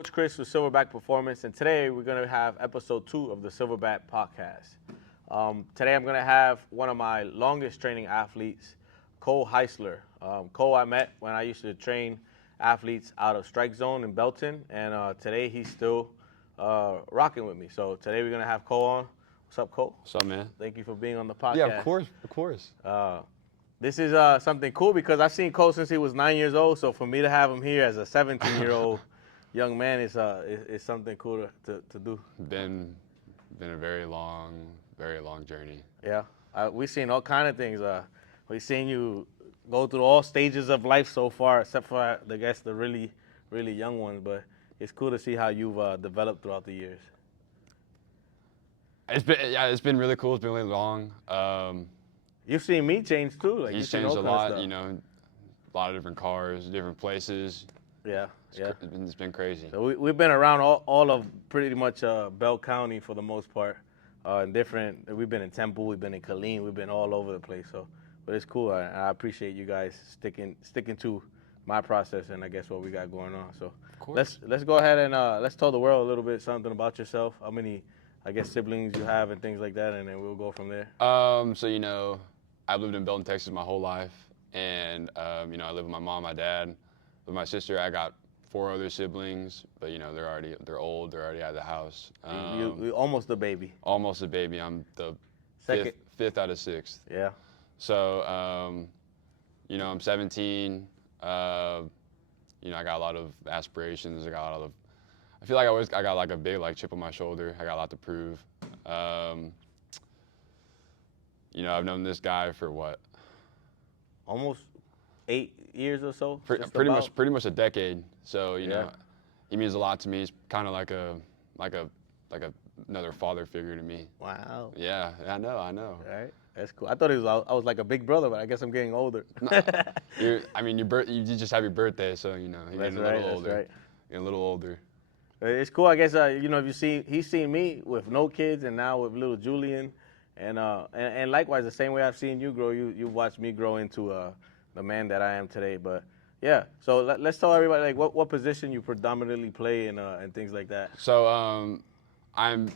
Coach Chris with Silverback Performance, and today we're going to have episode 2 of the Silverback podcast. Today I'm going to have one of my longest training athletes, Cole Haisler. Cole I met when I used to train athletes out of Strike Zone in Belton, and today he's still rocking with me. So today we're going to have Cole on. What's up, Cole? What's up, man? Thank you for being on the podcast. Yeah, of course. This is something cool because I've seen Cole since he was 9 years old. So for me to have him here as a 17-year-old young man is something cool to do. Been a very long journey. Yeah, we've seen all kind of things. We've seen you go through all stages of life so far, except for I guess the really young ones. But it's cool to see how you've developed throughout the years. It's been really cool. It's been really long. You've seen me change too. Like He's changed a lot. A lot of different cars, different places. Yeah. It's been crazy. So we've been around all of pretty much Bell County for the most part. We've been in Temple, we've been in Killeen, we've been all over the place. So, but it's cool. I appreciate you guys sticking to my process and I guess what we got going on. So let's go ahead and let's tell the world a little bit something about yourself. How many, I guess, siblings you have and things like that, and then we'll go from there. So I've lived in Belton, Texas my whole life, and I live with my mom, my dad. With my sister, I got 4 other siblings, but they're old, they're already out of the house. You're almost a baby. Almost a baby. I'm the fifth out of 6th. Yeah. So I'm 17. I got a lot of aspirations. I feel like I got like a big chip on my shoulder. I got a lot to prove. I've known this guy for what? Almost 8 years or so. Pretty much a decade. So he means a lot to me. He's kind of like another father figure to me. Wow. Yeah, I know. All right, that's cool. I thought I was like a big brother, but I guess I'm getting older. No, you just have your birthday, so you're getting a little older. That's right. You're a little older. It's cool, I guess. If he's seen me with no kids, and now with little Julian, and likewise the same way I've seen you grow, you watched me grow into the man that I am today. But yeah, so let's tell everybody what position you predominantly play and things like that. So I'm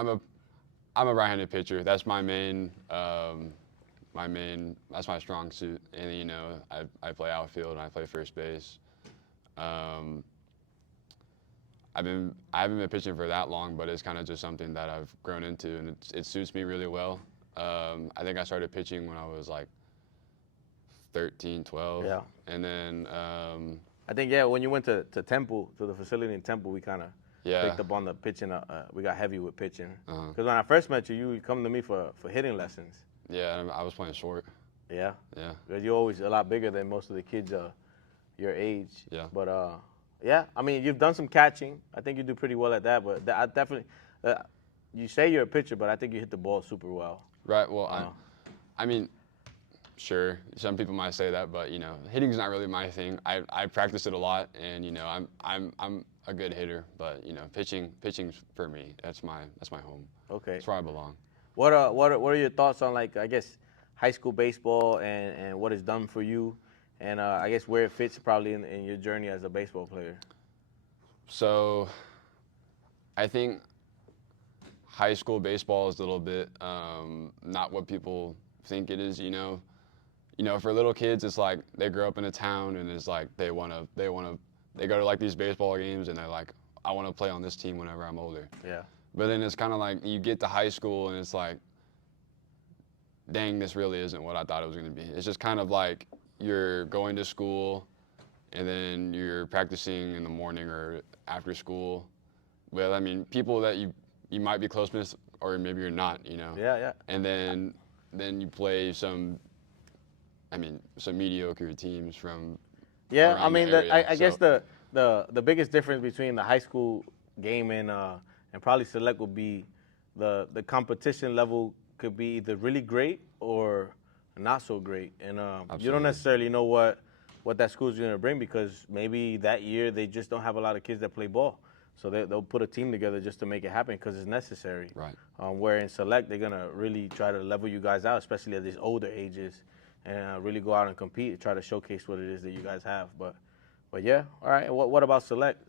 a right-handed pitcher. That's my main. That's my strong suit. And I play outfield and I play first base. I haven't been pitching for that long, but it's kind of just something that I've grown into, and it suits me really well. I think I started pitching when I was like 13, 12. Yeah. And then I think when you went to Temple, to the facility in Temple, we kind of picked up on the pitching. We got heavy with pitching. Because when I first met you, would come to me for hitting lessons. Yeah, I was playing short. Yeah. Yeah. Because you're always a lot bigger than most of the kids your age. Yeah. But yeah, I mean, you've done some catching. I think you do pretty well at that. But I definitely, you say you're a pitcher, but I think you hit the ball super well. Right. Well, I mean, sure. Some people might say that, but hitting's not really my thing. I practice it a lot, and I'm a good hitter. But pitching's for me. That's my home. Okay. That's where I belong. What are your thoughts on I guess high school baseball and what it's done for you? And I guess where it fits probably in your journey as a baseball player. So, I think high school baseball is a little bit not what people think it is. For little kids, it's like they grow up in a town and it's like they go to these baseball games and they're like, I want to play on this team whenever I'm older. Yeah. But then it's kind of like you get to high school and it's like, dang, this really isn't what I thought it was going to be. It's just kind of like you're going to school, and then you're practicing in the morning or after school with, people that you might be close with, or maybe you're not, Yeah. And then you play some mediocre teams from. Yeah, area, I guess the biggest difference between the high school game and probably select would be the competition level could be either really great or not so great, and you don't necessarily know what that school's going to bring because maybe that year they just don't have a lot of kids that play ball, so they'll put a team together just to make it happen because it's necessary. Right. Where in select they're gonna really try to level you guys out, especially at these older ages, and really go out and compete and try to showcase what it is that you guys have. But yeah, all right. What about select?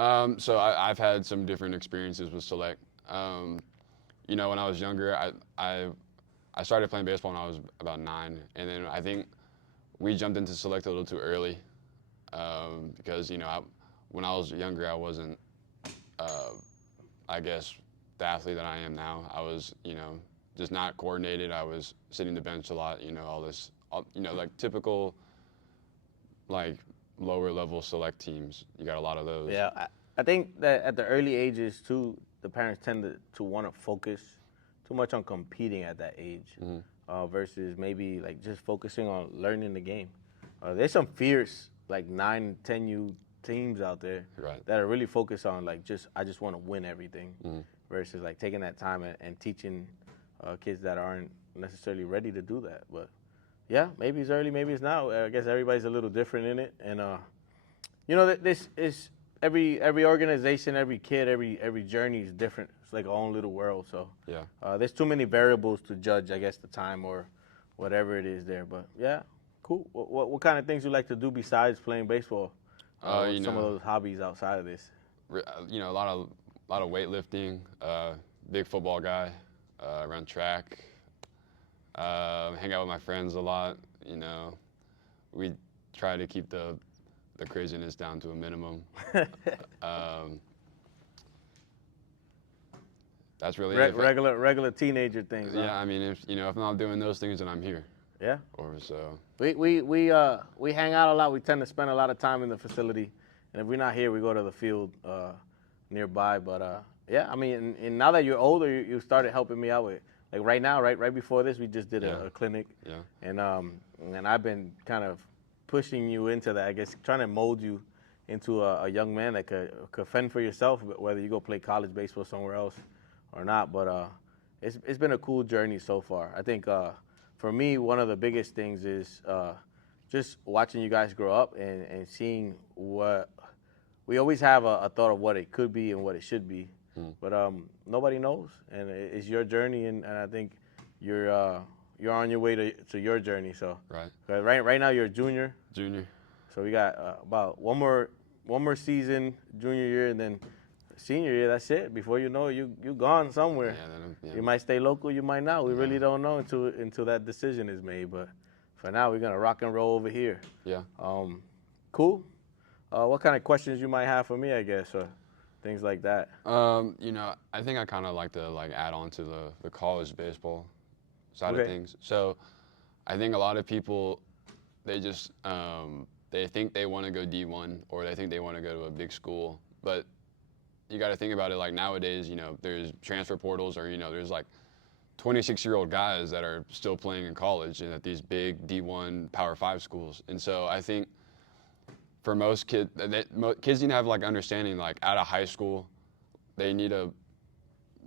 So I've had some different experiences with select. You know, when I was younger, I started playing baseball when I was about 9, and then I think we jumped into select a little too early because you know when I was younger, I wasn't, I guess, the athlete that I am now. I was, you know, just not coordinated. I was sitting the bench a lot. You know, you know, like typical, like lower level select teams. You got a lot of those. Yeah, I think that at the early ages too, the parents tend to want to focus too much on competing at that age, versus maybe like just focusing on learning the game. There's some fierce like 9, 10U teams out there Right. that are really focused on like I just want to win everything, versus like taking that time and teaching kids that aren't necessarily ready to do that. But yeah, maybe it's early, maybe it's not. I guess everybody's a little different in it, and you know, this is every organization, every kid, every journey is different. It's like our own little world. So Yeah. there's too many variables to judge, I guess, the time or whatever it is there. But yeah, cool. What kind of things you like to do besides playing baseball? You Some of know, those hobbies outside of this. you know, a lot of weightlifting. Big football guy. Run track. Hang out with my friends a lot. You know, we try to keep the craziness down to a minimum. Um, that's really it. Regular teenager things. Huh? Yeah, I mean, if I'm not doing those things, then I'm here. Yeah. Or so. We hang out a lot. We tend to spend a lot of time in the facility, and if we're not here, we go to the field nearby. But yeah, I mean, and now that you're older, you started helping me out with like right now, right before this, we just did Yeah. a clinic, Yeah. and I've been kind of pushing you into that. I guess trying to mold you into a young man that could fend for yourself, whether you go play college baseball somewhere else or not. But it's been a cool journey so far. I think for me, one of the biggest things is just watching you guys grow up and seeing what we always have a thought of what it could be and what it should be, but nobody knows, and it's your journey, and I think you're on your way to your journey. So Right. right now you're a junior, Junior. so we got about one more season, junior year, and then senior year. That's it. Before you know it, you gone somewhere. Yeah. You might stay local, you might not. We really don't know until that decision is made. But for now, we're gonna rock and roll over here. Yeah. Cool. What kind of questions you might have for me, I guess, or things like that. You know, I think I kind of like to add on to the college baseball side of things. So, I think a lot of people, they just they think they want to go D1 or they think they want to go to a big school, but you got to think about it like nowadays. You know, there's transfer portals, or you know, there's like 26-year-old guys that are still playing in college and at these big D1 Power 5 schools, and so I think for most kids, kids need to have like understanding like out of high school, they need to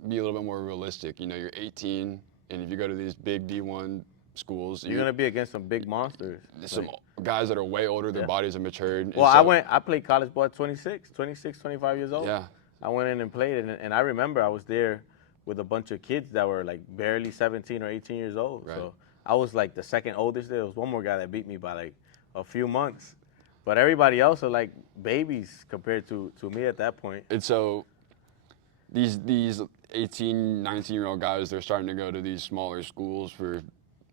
be a little bit more realistic. You know, you're 18, and if you go to these big D1 schools, you're gonna be against some big monsters. Some guys that are way older, their bodies are matured. Well, I played college ball at 26, 25 years old. Yeah. I went in and played, and I remember I was there with a bunch of kids that were like barely 17 or 18 years old. Right. So I was like the second oldest there. There was one more guy that beat me by like a few months. But everybody else are like babies compared to me at that point. And so these 18, 19-year-old guys, they're starting to go to these smaller schools for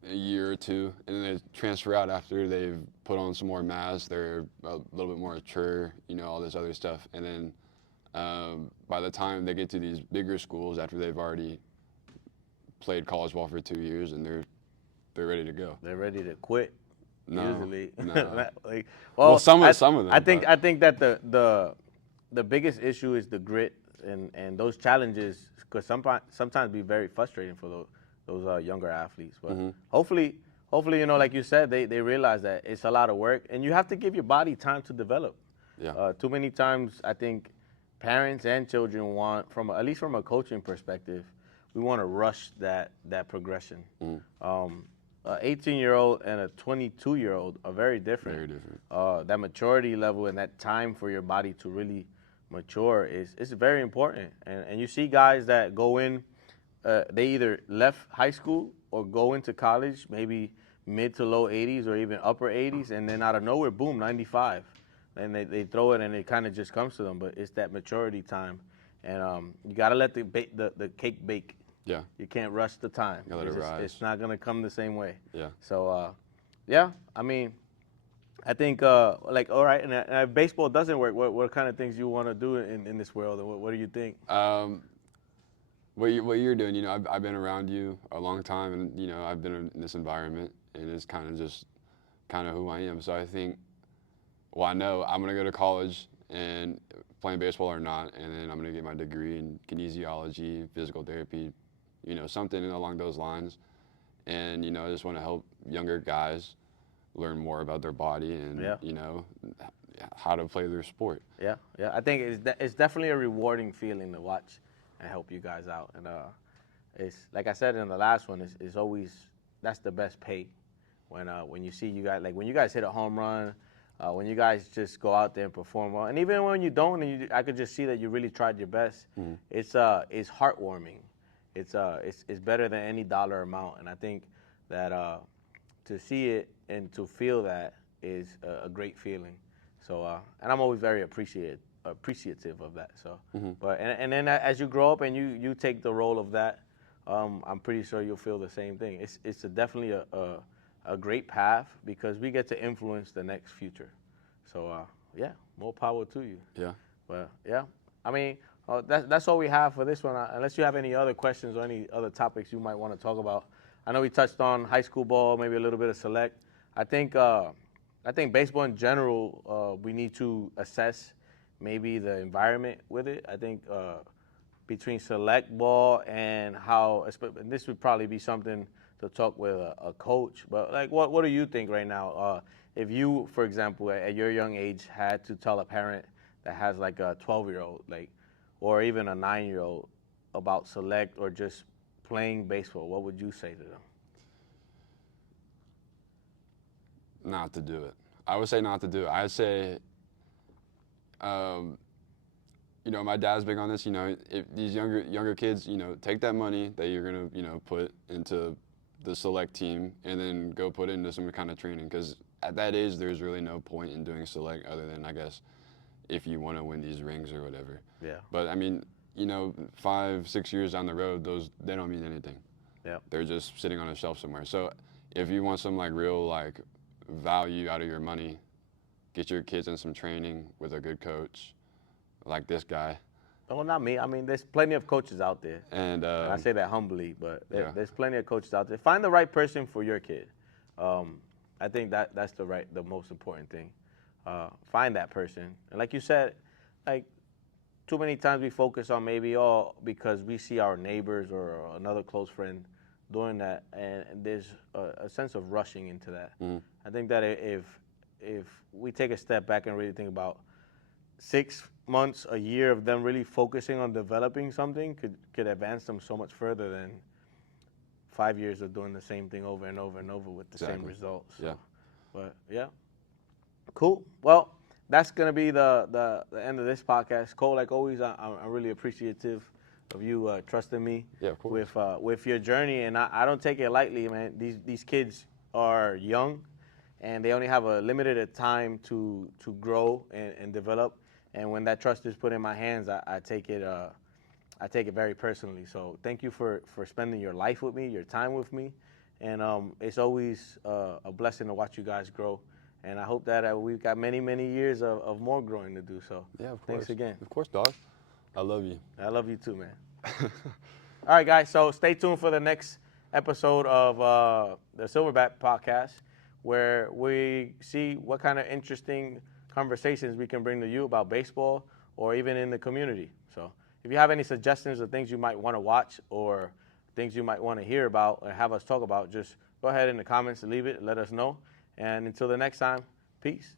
a year or two, and then they transfer out after they've put on some more mass. They're a little bit more mature, you know, all this other stuff. And then by the time they get to these bigger schools, after they've already played college ball for 2 years, and they're ready to go. They're ready to quit. No, usually. no. Like, Well, some of them. I think that the biggest issue is the grit and those challenges, because sometimes be very frustrating for those younger athletes. But hopefully, you know, like you said, they realize that it's a lot of work, and you have to give your body time to develop. Yeah. Too many times, I think parents and children want, at least from a coaching perspective, we want to rush that progression. 18-year-old and a 22-year-old are very different. Very different. That maturity level and that time for your body to really mature is very important. And you see guys that go in, they either left high school or go into college, maybe mid to low 80s or even upper 80s, and then out of nowhere, boom, 95. and they throw it and it kind of just comes to them. But it's that maturity time, and you gotta let the cake bake. Yeah. You can't rush the time. Gotta let it rise. It's not gonna come the same way. Yeah. So yeah, I mean, I think like all right, and if baseball doesn't work, what kind of things you want to do in this world, and what do you think? What you're doing, you know, I've been around you a long time, and you know, I've been in this environment, and it's kind of just kind of who I am. So I think, well, I know I'm gonna go to college and playing baseball or not, and then I'm gonna get my degree in kinesiology, physical therapy, you know, something along those lines. And you know, I just want to help younger guys learn more about their body and Yeah. you know how to play their sport. Yeah, yeah. I think it's definitely a rewarding feeling to watch and help you guys out. And it's like I said in the last one, it's always that's the best pay when you see you guys like when you guys hit a home run, when you guys just go out there and perform well, and even when you don't, and I could just see that you really tried your best. Mm-hmm. It's heartwarming. It's better than any dollar amount, and I think that to see it and to feel that is a great feeling. So, and I'm always very appreciative of that. So, Mm-hmm. but and then as you grow up and you take the role of that, I'm pretty sure you'll feel the same thing. It's definitely a great path because we get to influence the next future. So, yeah, more power to you. Yeah. But yeah, I mean, that's all we have for this one. Unless you have any other questions or any other topics you might want to talk about. I know we touched on high school ball, maybe a little bit of select. I think baseball in general, we need to assess maybe the environment with it. I think between select ball and how, and this would probably be something to talk with a coach. But like, what do you think right now? If you, for example, at your young age, had to tell a parent that has like a 12-year-old, like, or even a 9-year-old about select or just playing baseball, what would you say to them? Not to do it. I would say not to do it. I'd say, you know, my dad's big on this. You know, if these younger kids, you know, take that money that you're gonna, you know, put into the select team and then go put it into some kind of training. Because at that age, there's really no point in doing select other than, I guess, if you want to win these rings or whatever. Yeah. But I mean, you know, 5-6 years down the road, they don't mean anything. Yeah. They're just sitting on a shelf somewhere. So if you want some like real like value out of your money, get your kids in some training with a good coach like this guy. Oh, not me. I mean, there's plenty of coaches out there. And I say that humbly, but yeah. there's plenty of coaches out there. Find the right person for your kid. I think that's the most important thing. Find that person. And like you said, like too many times we focus on maybe because we see our neighbors or another close friend doing that, and there's a sense of rushing into that. Mm. I think that if we take a step back and really think about 6 months, a year of them really focusing on developing something could advance them so much further than 5 years of doing the same thing over and over and over with the same results. So, yeah. But yeah, cool. Well, that's gonna be the end of this podcast. Cole, like always, I'm really appreciative of you trusting me with your journey, and I don't take it lightly, man. These kids are young, and they only have a limited time to grow and develop. And when that trust is put in my hands, I take it very personally. So thank you for spending your life with me, your time with me, and it's always a blessing to watch you guys grow. And I hope that we've got many years of more growing to do. So Yeah, of course. Thanks again. Of course, dog. I love you. I love you too, man. All right, guys. So stay tuned for the next episode of the Silverback podcast, where we see what kind of interesting conversations we can bring to you about baseball or even in the community. So if you have any suggestions of things you might want to watch or things you might want to hear about or have us talk about, just go ahead in the comments and leave it. Let us know. And until the next time, peace.